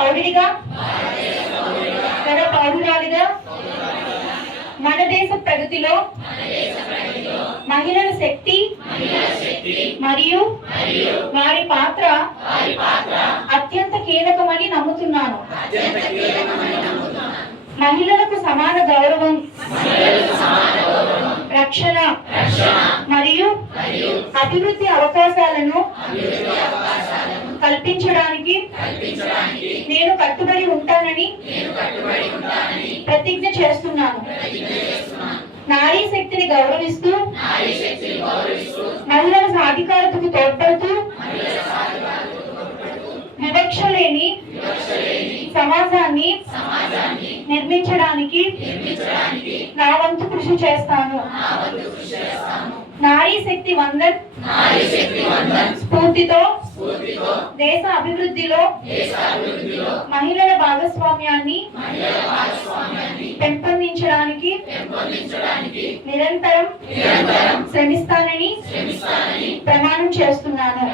పౌరుడిగా పౌరురాలిగా మన దేశ ప్రగతిలో మహిళల శక్తి మరియు వారి పాత్ర అత్యంత కీలకమని నమ్ముతున్నాను. మహిళలకు సమాన గౌరవం, రక్షణ మరియు అభివృద్ధి అవకాశాలను కల్పించడానికి నేను కట్టుబడి ఉంటానని ప్రతిజ్ఞ చేస్తున్నాను. నారీ శక్తిని గౌరవిస్తూ మహిళల సాధికారతకు తోడ్పడుతూ వివక్ష లేని సమాజాన్ని నిర్మించడానికి నా వంతు కృషి చేస్తాను. నారీ శక్తి వందన్ స్ఫూర్తితో దేశ అభివృద్ధిలో మహిళల భాగస్వామ్యాన్ని పెంపొందించడానికి నిరంతరం శ్రమిస్తానని ప్రమాణం చేస్తున్నాను.